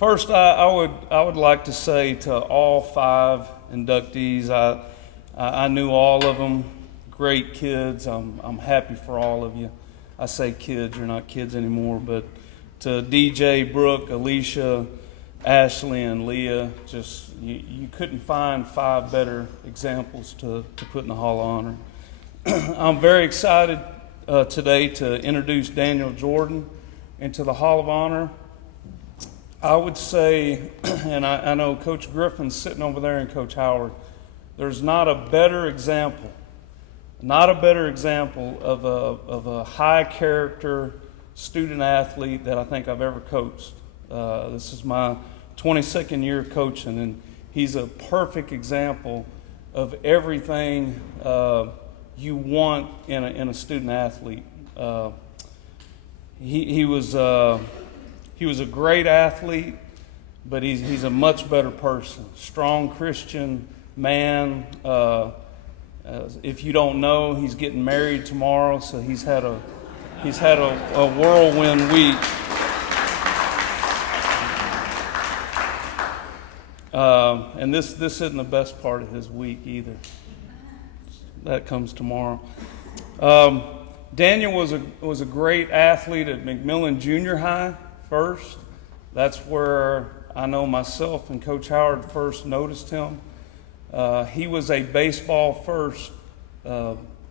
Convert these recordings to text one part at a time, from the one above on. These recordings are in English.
First, I would like to say to all 5 inductees, I knew all of them, great kids. I'm happy for all of you. I say kids, you're not kids anymore, but to DJ, Brooke, Alicia, Ashley, and Leah, just you couldn't find 5 better examples to put in the Hall of Honor. I'm very excited today to introduce Daniel Jordan into the Hall of Honor. I would say, and I know Coach Griffin's sitting over there and Coach Howard, there's not a better example of a high character student athlete that I think I've ever coached. This is my 22nd year coaching, and he's a perfect example of everything you want in a student athlete. He was a great athlete, but he's a much better person. Strong Christian man. If you don't know, he's getting married tomorrow, so he's had a whirlwind week. And this isn't the best part of his week either. That comes tomorrow. Daniel was a great athlete at McMillan Junior High first. That's where I know myself and Coach Howard first noticed him. He was a baseball first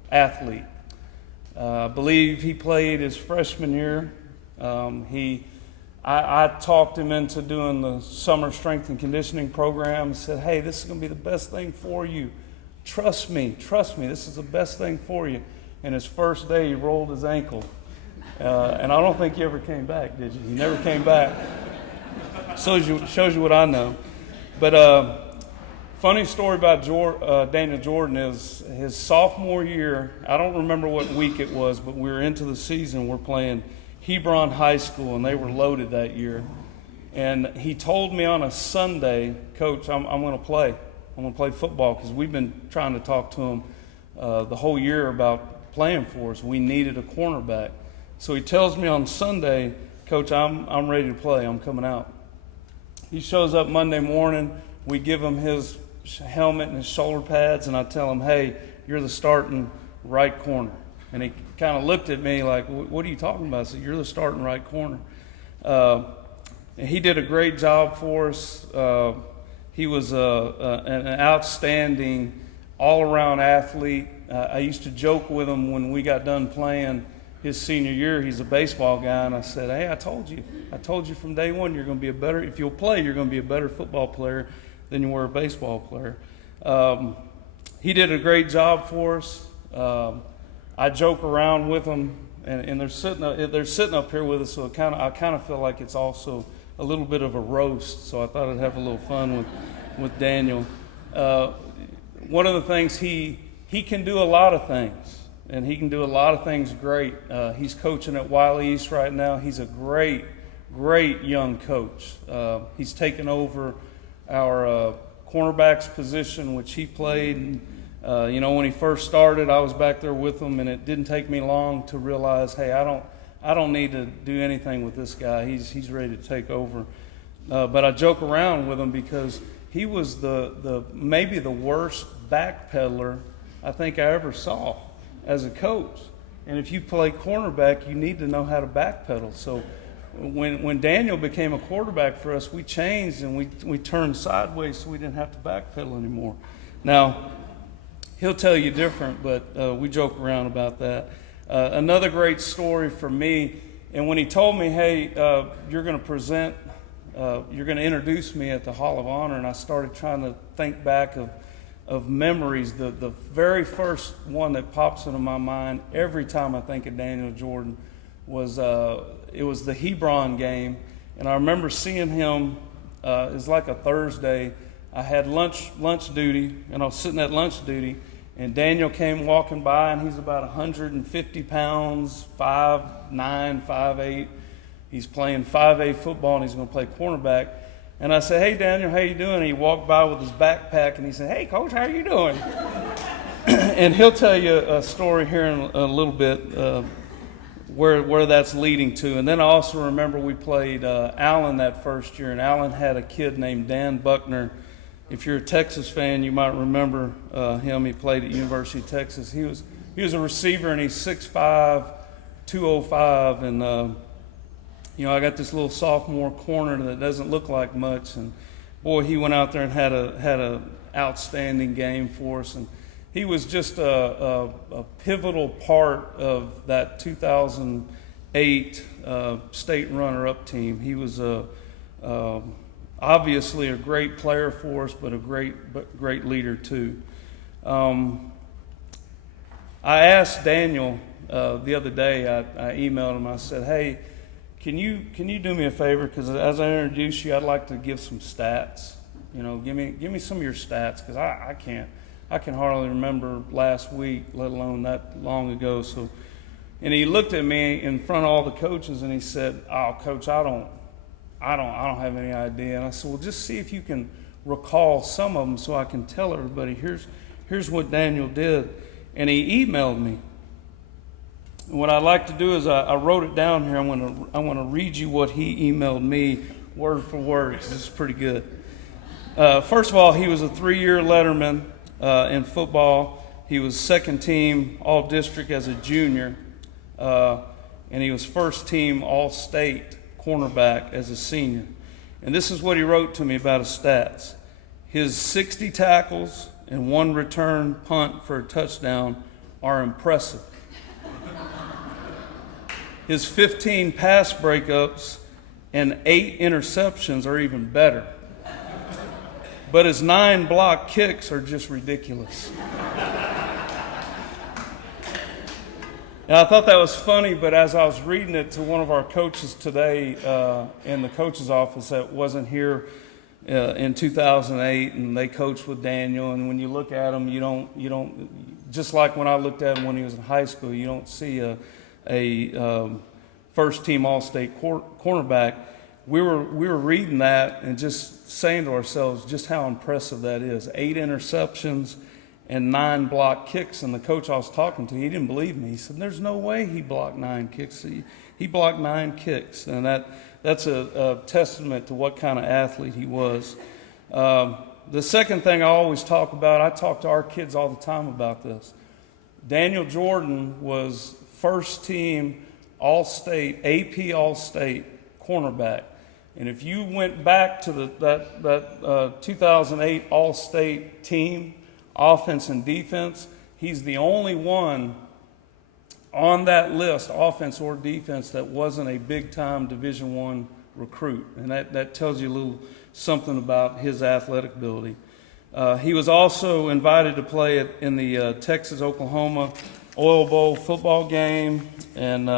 athlete. I believe he played his freshman year. I talked him into doing the summer strength and conditioning program. Said, hey, this is going to be the best thing for you. Trust me, this is the best thing for you. And his first day, he rolled his ankle. And I don't think he ever came back, did you? He never came back. Shows you what I know. But funny story about Daniel Jordan is his sophomore year. I don't remember what week it was, but we were into the season. We're playing Hebron High School, and they were loaded that year. And he told me on a Sunday, Coach, I'm going to play. I'm going to play football, because we've been trying to talk to him the whole year about playing for us. We needed a cornerback. So he tells me on Sunday, Coach, I'm ready to play. I'm coming out. He shows up Monday morning. We give him his helmet and his shoulder pads, and I tell him, hey, you're the starting right corner. And he kind of looked at me like, what are you talking about? I said, you're the starting right corner. And he did a great job for us. He was an outstanding all-around athlete. I used to joke with him when we got done playing his senior year. He's a baseball guy, and I said, hey, I told you from day one you're going to be if you'll play, you're going to be a better football player than you were a baseball player. He did a great job for us. I joke around with them, and they're sitting up here with us, so I kind of feel like it's also a little bit of a roast. So I thought I'd have a little fun with Daniel. One of the things he can do a lot of things, and he can do a lot of things great. He's coaching at Wylie East right now. He's a great young coach. He's taken over our cornerback's position, which he played. When he first started, I was back there with him, and it didn't take me long to realize, hey, I don't need to do anything with this guy. He's ready to take over. But I joke around with him because he was maybe the worst backpedaler I think I ever saw as a coach. And if you play cornerback, you need to know how to backpedal. So when Daniel became a quarterback for us, we changed and we turned sideways so we didn't have to backpedal anymore. Now, he'll tell you different, but we joke around about that. Another great story for me, and when he told me, hey, you're going to introduce me at the Hall of Honor, and I started trying to think back of memories. The very first one that pops into my mind every time I think of Daniel Jordan was it was the Hebron game, and I remember seeing him. It was like a Thursday. I had lunch duty, and I was sitting at lunch duty, and Daniel came walking by, and he's about 150 pounds, 5'9", 5'8". He's playing 5A football, and he's going to play cornerback. And I said, hey, Daniel, how you doing? And he walked by with his backpack, and he said, hey, Coach, how are you doing? And he'll tell you a story here in a little bit. where that's leading to. And then I also remember we played Allen that first year, and Allen had a kid named Dan Buckner. If you're a Texas fan, you might remember him. He played at University of Texas. He was a receiver, and he's 6'5", 205, and I got this little sophomore corner that doesn't look like much, and boy, he went out there and had a outstanding game for us, and he was just a pivotal part of that 2008 state runner-up team. He was obviously a great player for us, but a great leader too. I asked Daniel the other day. I emailed him. I said, "Hey, can you do me a favor? Because as I introduce you, I'd like to give some stats. Give me some of your stats, because I can hardly remember last week, let alone that long ago." So, and he looked at me in front of all the coaches and he said, "Oh, Coach, I don't have any idea." And I said, "Well, just see if you can recall some of them so I can tell everybody, here's what Daniel did." And he emailed me. And what I'd like to do is I wrote it down here. I want to read you what he emailed me word for word, because this is pretty good. First of all, he was a 3-year letterman in football. He was second team all-district as a junior, and he was first team all-state cornerback as a senior. And this is what he wrote to me about his stats. His 60 tackles and 1 return punt for a touchdown are impressive. His 15 pass breakups and 8 interceptions are even better. But his 9 block kicks are just ridiculous. And I thought that was funny, but as I was reading it to one of our coaches today in the coach's office that wasn't here in 2008, and they coached with Daniel, and when you look at him, you don't just like when I looked at him when he was in high school, you don't see a first team all-state cornerback. We were reading that and just saying to ourselves just how impressive that is. 8 interceptions and 9 block kicks. And the coach I was talking to, he didn't believe me. He said, "There's no way he blocked 9 kicks." He blocked 9 kicks, and that's a testament to what kind of athlete he was. The second thing I always talk about, I talk to our kids all the time about this. Daniel Jordan was first team all-state, AP all-state cornerback. And if you went back to that 2008 all-state team, offense and defense, he's the only one on that list, offense or defense, that wasn't a big-time Division I recruit. And that tells you a little something about his athletic ability. He was also invited to play in the Texas-Oklahoma Oil Bowl football game, and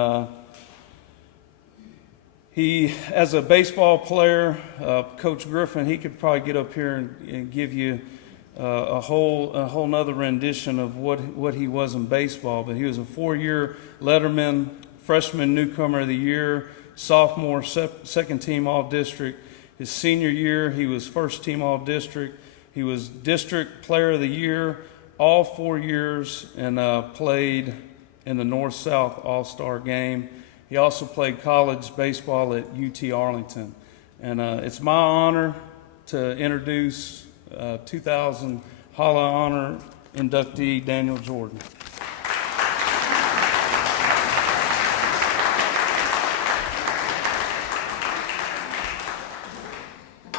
he, as a baseball player, Coach Griffin, he could probably get up here and give you a whole nother rendition of what he was in baseball. But he was a 4-year letterman, freshman newcomer of the year, sophomore second team all-district. His senior year, he was first team all-district. He was district player of the year all 4 years, and played in the North-South All-Star game. He also played college baseball at UT Arlington. And it's my honor to introduce 2000 Hall of Honor inductee Daniel Jordan.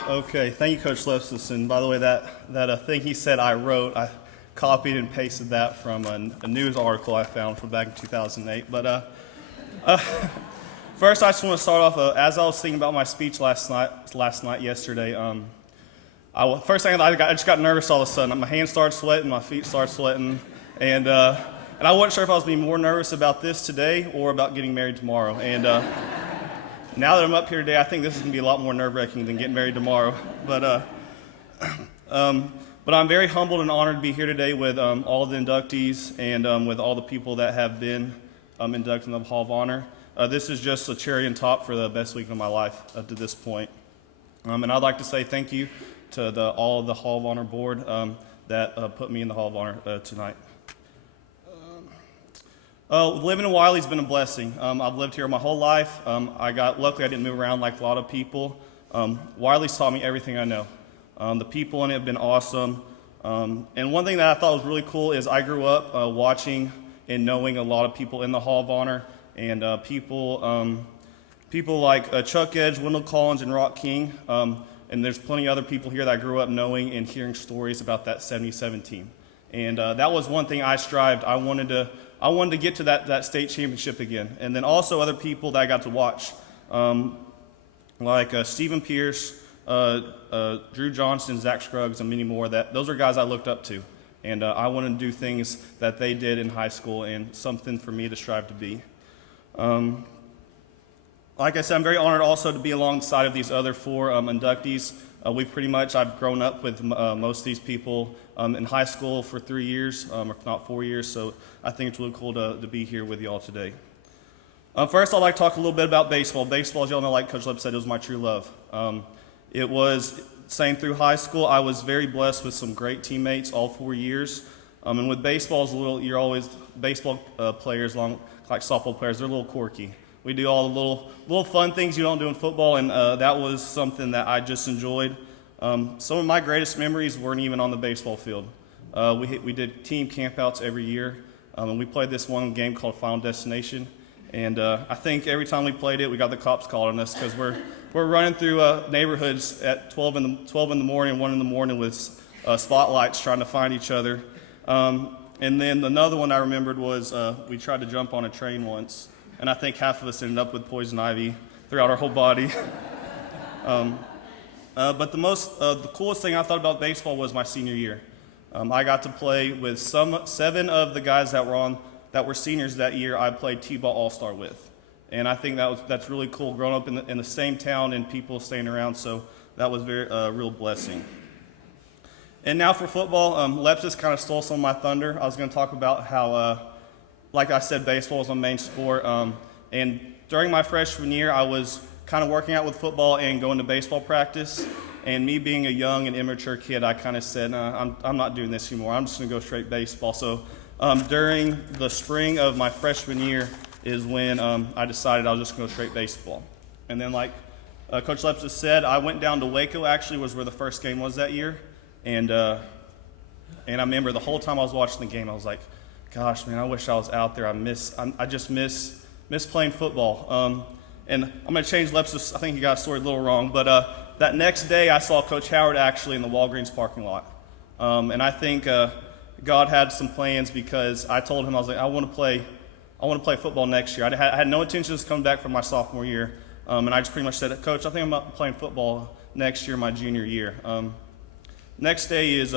Okay, thank you, Coach Lepsis. And by the way, that thing he said I wrote, I copied and pasted that from a news article I found from back in 2008. But first, I just want to start off. As I was thinking about my speech yesterday, first thing I just got nervous all of a sudden. My hands started sweating, my feet started sweating, and I wasn't sure if I was being more nervous about this today or about getting married tomorrow. And now that I'm up here today, I think this is going to be a lot more nerve-wracking than getting married tomorrow. But I'm very humbled and honored to be here today with all the inductees and with all the people that have been inducted in the Hall of Honor. This is just a cherry on top for the best week of my life up to this point. And I'd like to say thank you to all of the Hall of Honor board that put me in the Hall of Honor tonight. Living in Wylie's been a blessing. I've lived here my whole life. Luckily I didn't move around like a lot of people. Wylie's taught me everything I know. The people in it have been awesome. And one thing that I thought was really cool is I grew up watching and knowing a lot of people in the Hall of Honor, and people like Chuck Edge, Wendell Collins, and Rock King. And there's plenty of other people here that I grew up knowing and hearing stories about that 77 team. And that was one thing I strived. I wanted to get to that state championship again. And then also other people that I got to watch, like Stephen Pierce, Drew Johnson, Zach Scruggs, and many more. Those are guys I looked up to. And I wanted to do things that they did in high school and something for me to strive to be. Like I said, I'm very honored also to be alongside of these other four inductees. I've grown up with most of these people in high school for 3 years, if not 4 years, so I think it's really cool to be here with you all today. First, I'd like to talk a little bit about baseball. Baseball, as y'all know, like Coach Leb said, it was my true love. It was same through high school. I was very blessed with some great teammates all 4 years. And with baseball, baseball players, like softball players, they're a little quirky. We do all the little fun things you don't do in football, and that was something that I just enjoyed. Some of my greatest memories weren't even on the baseball field. We did team campouts every year, and we played this one game called Final Destination. And I think every time we played it, we got the cops calling us because we're running through neighborhoods at 12 in the morning, 1 in the morning with spotlights trying to find each other. And then another one I remembered was we tried to jump on a train once, and I think half of us ended up with poison ivy throughout our whole body. But the coolest thing I thought about baseball was my senior year. I got to play with 7 of the guys that were seniors that year I played T-ball all-star with. And I think that's really cool, growing up in the same town and people staying around, so that was a real blessing. And now for football, Leps just kind of stole some of my thunder. I was going to talk about how, like I said, baseball is my main sport. And during my freshman year, I was kind of working out with football and going to baseball practice. And me being a young and immature kid, I kind of said, I'm not doing this anymore. I'm just going to go straight baseball. So during the spring of my freshman year is when I decided I was just going to go straight baseball. And then like Coach Leps just said, I went down to Waco, actually was where the first game was that year. And I remember the whole time I was watching the game, I was like, gosh, man, I wish I was out there. I just miss playing football. And I'm going to change Leps', I think he got a story a little wrong, but that next day I saw Coach Howard actually in the Walgreens parking lot. And I think God had some plans because I told him, I was like, I want to play football next year. I had no intentions of coming back for my sophomore year. And I just pretty much said, Coach, I think I'm playing football next year, my junior year. Next day is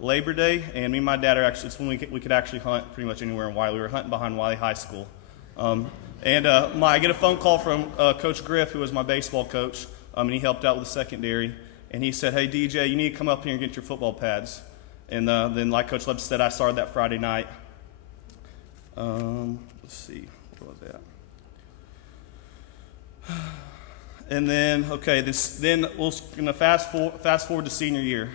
Labor Day, and me and my dad it's when we could actually hunt pretty much anywhere in Wylie. We were hunting behind Wylie High School. I get a phone call from Coach Griff, who was my baseball coach, and he helped out with the secondary. And he said, hey, DJ, you need to come up here and get your football pads. And then like Coach Lepp said, I started that Friday night. Let's see, where was that? And then, then we're going to fast forward to senior year.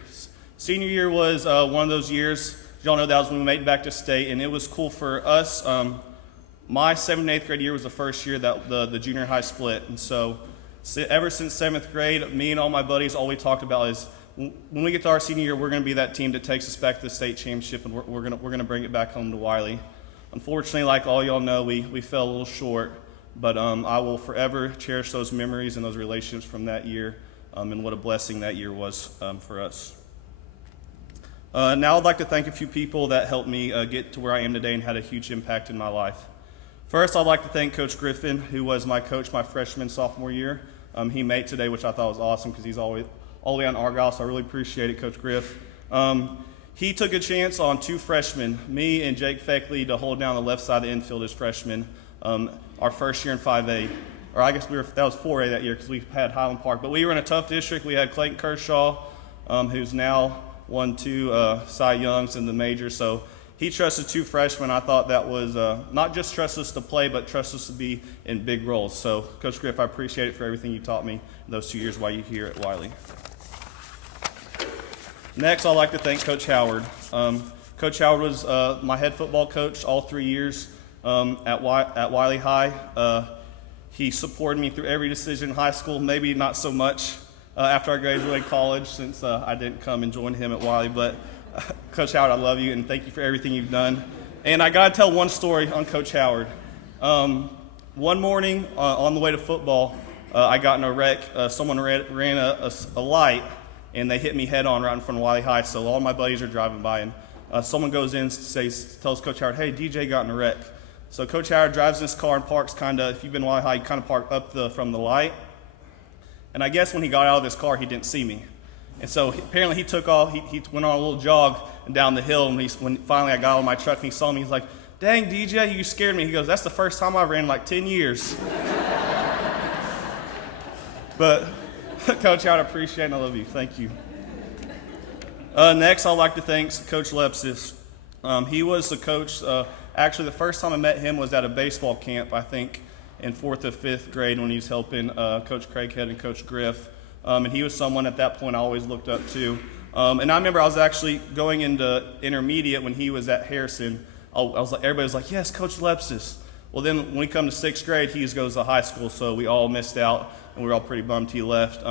Senior year was one of those years, y'all know that was when we made it back to state, and it was cool for us. My 7th and 8th grade year was the first year that the junior high split. And so ever since 7th grade, me and all my buddies, all we talked about is when we get to our senior year, we're going to be that team that takes us back to the state championship, and we're going to bring it back home to Wylie. Unfortunately, like all y'all know, we fell a little short. But I will forever cherish those memories and those relationships from that year, and what a blessing that year was for us. Now I'd like to thank a few people that helped me get to where I am today and had a huge impact in my life. First, I'd like to thank Coach Griffin, who was my coach my freshman, sophomore year. He made today, which I thought was awesome because he's all the way on Argyle, so I really appreciate it, Coach Griff. He took a chance on 2 freshmen, me and Jake Feckley, to hold down the left side of the infield as freshmen. Our first year in 5A, or I guess that was 4A that year because we had Highland Park. But we were in a tough district. We had Clayton Kershaw, who's now won 2 Cy Youngs in the major. So he trusted 2 freshmen. I thought that was not just trust us to play, but trust us to be in big roles. So Coach Griff, I appreciate it for everything you taught me those 2 years while you were here at Wylie. Next, I'd like to thank Coach Howard. Coach Howard was my head football coach all 3 years. at Wylie High. He supported me through every decision in high school, maybe not so much after I graduated college since I didn't come and join him at Wylie. But Coach Howard, I love you and thank you for everything you've done. And I got to tell one story on Coach Howard. One morning on the way to football, I got in a wreck. Someone ran a light, and they hit me head on right in front of Wylie High. So all my buddies are driving by, and someone goes in and tells Coach Howard, "Hey, DJ got in a wreck." So Coach Howard drives in his car and parks if you've been to Wylie High, you kind of park up from the light. And I guess when he got out of his car, he didn't see me. And so apparently he took off, he went on a little jog down the hill, and when finally I got out of my truck and he saw me, he's like, "Dang, DJ, you scared me." He goes, "That's the first time I ran in like 10 years. But Coach Howard, I appreciate it and I love you. Thank you. Next, I'd like to thank Coach Lepsis. He was the coach. Actually, the first time I met him was at a baseball camp, I think, in 4th or 5th grade when he was helping Coach Craighead and Coach Griff. And he was someone at that point I always looked up to. And I remember I was actually going into intermediate when he was at Harrison. Everybody was like, "Yes, Coach Lepsis." Well, then when we come to 6th grade, he just goes to high school, so we all missed out, and we were all pretty bummed he left.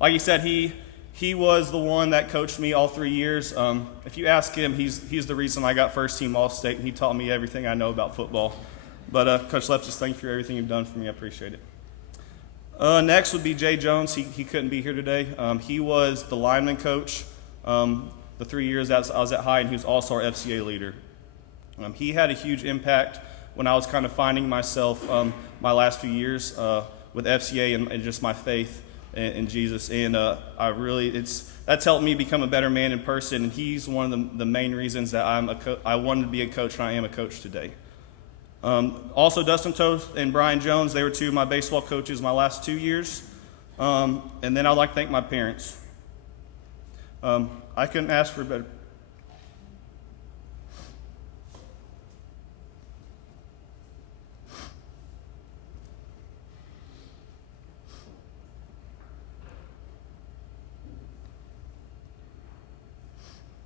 Like he said, he was the one that coached me all 3 years. If you ask him, he's the reason I got first team All-State, and he taught me everything I know about football. But Coach Lepsis, thank you for everything you've done for me. I appreciate it. Next would be Jay Jones. He couldn't be here today. He was the lineman coach the 3 years I was at High, and he was also our FCA leader. He had a huge impact when I was kind of finding myself my last few years with FCA and just my faith in Jesus. And that's helped me become a better man in person. And he's one of the main reasons that I wanted to be a coach, and I am a coach today. Also, Dustin Toth and Brian Jones, they were two of my baseball coaches my last 2 years. And then I'd like to thank my parents. I couldn't ask for better.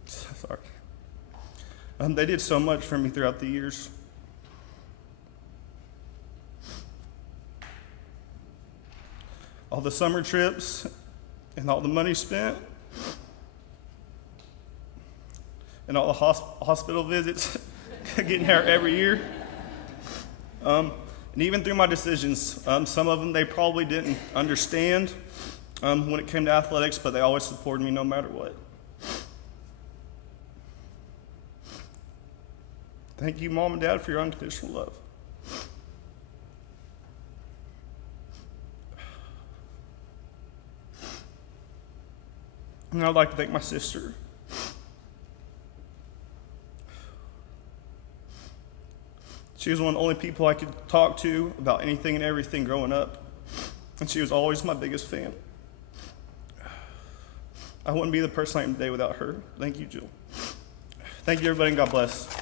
Sorry. They did so much for me throughout the years. All the summer trips and all the money spent and all the hospital visits, getting there every year. And even through my decisions, some of them they probably didn't understand when it came to athletics, but they always supported me no matter what. Thank you, Mom and Dad, for your unconditional love. And I'd like to thank my sister. She was one of the only people I could talk to about anything and everything growing up. And she was always my biggest fan. I wouldn't be the person I am today without her. Thank you, Jill. Thank you, everybody, and God bless.